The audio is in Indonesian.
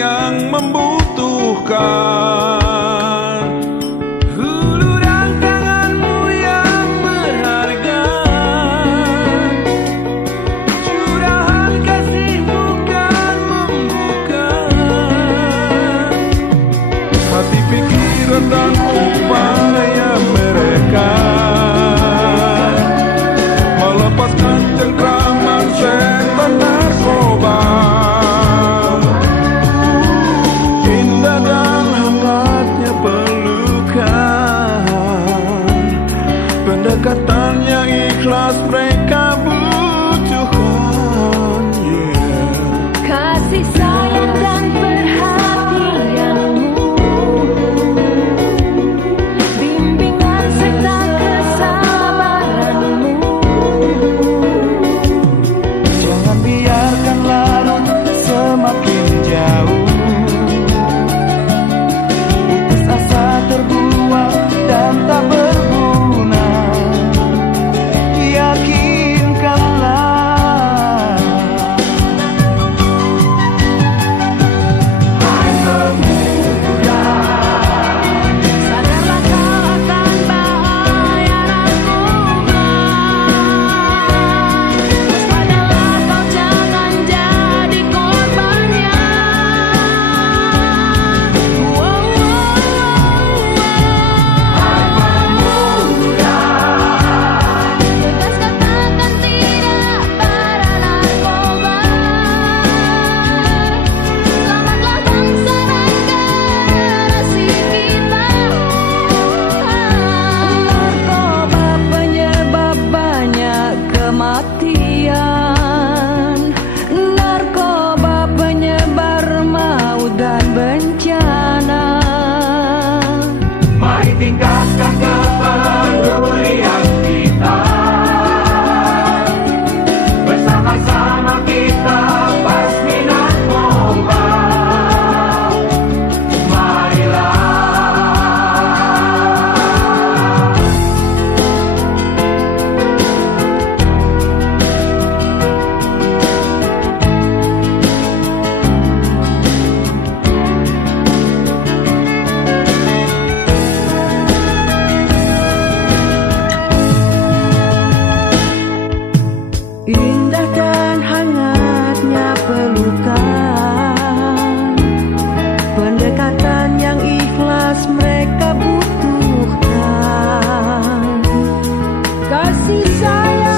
yang membutuhkan. Hulurkan tanganmu yang berharga, curahan kasihmu kan membuka hati, pikiran dan upaya mereka, melepaskan cengkraman setan narkoba. Indah dan hangatnya pelukan, pendekatan yang ikhlas mereka butuhkan. Kasih sayang dan perhatianmu, bimbingan serta kesabaranmu. Jangan biarkan larut semakin jauh, putus asa terbuang dan tak berguna. Yakinkanlah, hai pemuda, Sadarlah kau akan bahaya narkoba. Waspadalah kau jangan jadi korbannya. Tegas katakan tidak pada narkoba. Selamatlah bangsa dan generasi kita. Narkoba penyebab banyak kematian. Narkoba penyebar maut dan bencana. mari tingkatkan kepedulian kita, bersama-sama kita basmi narkoba. Marilah. Indah dan hangatnya pelukan, pendekatan yang ikhlas mereka butuhkan. Kasih sayang